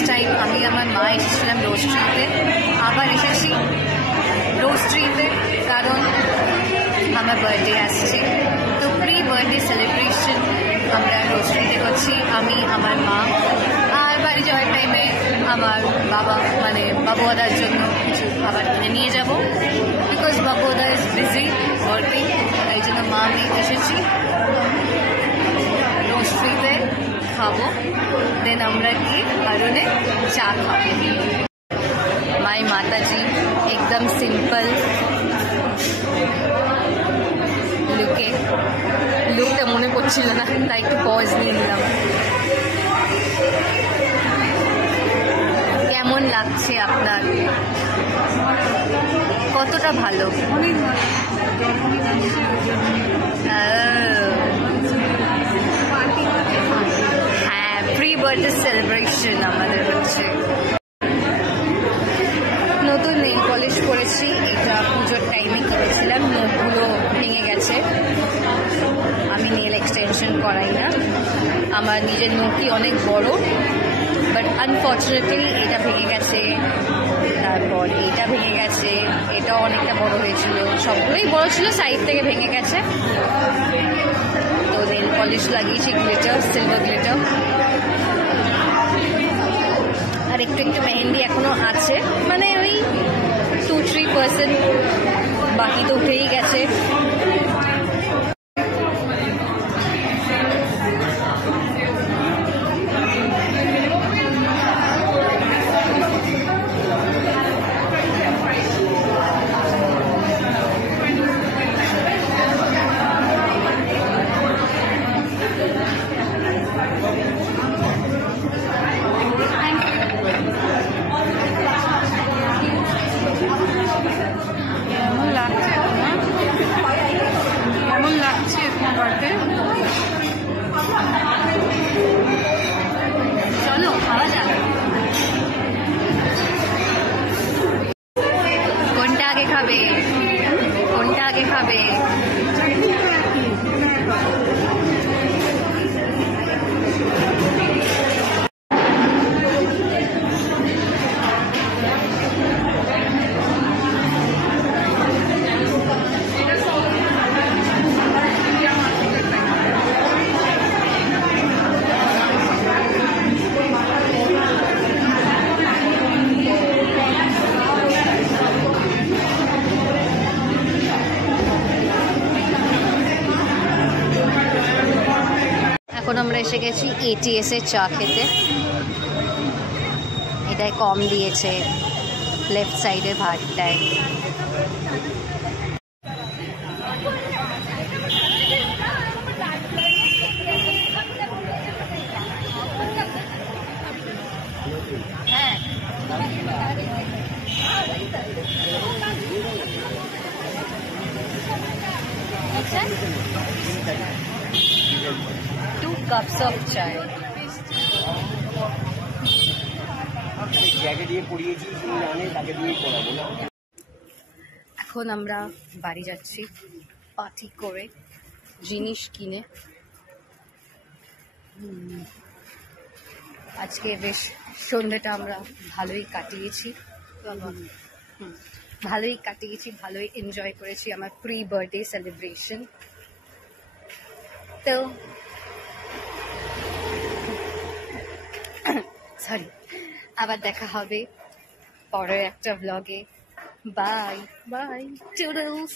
Last time আমি আমার মা এসেছিলাম রোস্ট্রিতে, আবার এসেছি রোস্ট্রিতে কারণ আমার বার্থডে আসছে। তো প্রি বার্থডে সেলিব্রেশন আমরা রোস্ট্রিতে করছি, আমি আমার মা। আর বাড়ি যাওয়ার টাইমে আমার বাবা মানে বাবুদার জন্য কিছু খাবার কিনে নিয়ে যাব, বিকজ বাবুদা ইজ বিজি ওয়ার্কিং, তাই জন্য মা আমি এসেছি রোস্ট্রিতে খাবো। দেন আমরা কি কারণে চা খাবো। মাই মাতাজি একদম সিম্পল লুকটা মনে পড়ছিল না, তাই একটু পজ নিয়ে নিলাম। কেমন লাগছে আপনার? কতটা ভালো? হ্যাঁ, প্রি বার্থডে সেলিব্রেশন আমাদের হচ্ছে। নতুন নেল পলিশ করেছি, এটা পুজোর টাইমে করেছিলাম, নখগুলো ভেঙে গেছে। আমি নেল এক্সটেনশন করাই না, আমার নিজের নখই অনেক বড়, বাট আনফর্চুনেটলি এটা ভেঙে গেছে, তারপর এটা ভেঙে গেছে, এটাও অনেকটা বড় হয়েছিল, সবগুলোই বড় ছিল, সাইড থেকে ভেঙে গেছে। তো নেল পলিশ লাগিয়েছি গ্লিটার, সিলভার গ্লিটার, আর একটু একটু মেহেন্দি এখনো আছে, মানে ওই 2-3%, বাকি তো উঠেই গেছে। চলো খাওয়া যাক। কোনটা আগে খাবে? কোনটা আগে খাবে? এখন আমরা এসে গেছি ATS এর চা খেতে। এটায় কম দিয়েছে লেফট সাইডের ভাতটায়। হ্যাঁ, 2 cups of chai. এখন আমরা বাড়ি যাচ্ছি পার্টি করে, জিনিস কিনে। আজকে বেশ সন্ধ্যাটা আমরা ভালোই কাটিয়েছি, ভালোই এনজয় করেছি আমার প্রি বার্থডে সেলিব্রেশন। তো সরি, আবার দেখা হবে পরের একটা ব্লগে। Bye bye, টুডলস।